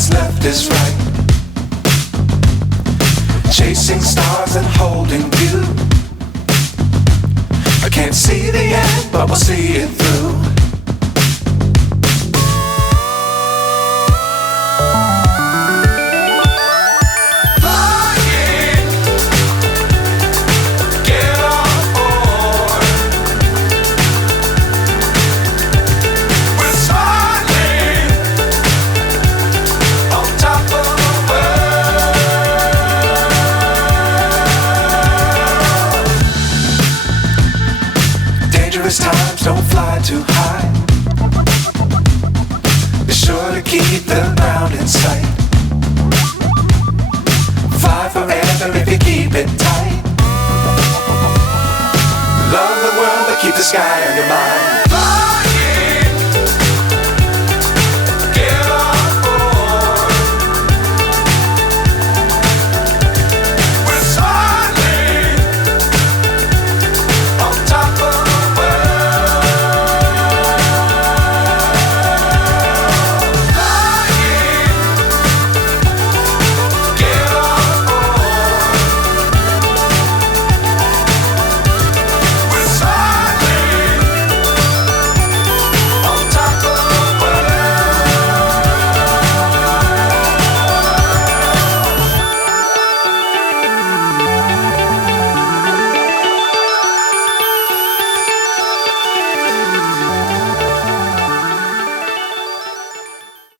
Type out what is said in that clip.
what's left is right. Chasing stars and holding you. I can't see the end, but we'll see it through. Times don't fly too high. Be sure to keep the ground in sight. Fly forever if you keep it tight. Love the world but keep the sky on your mind.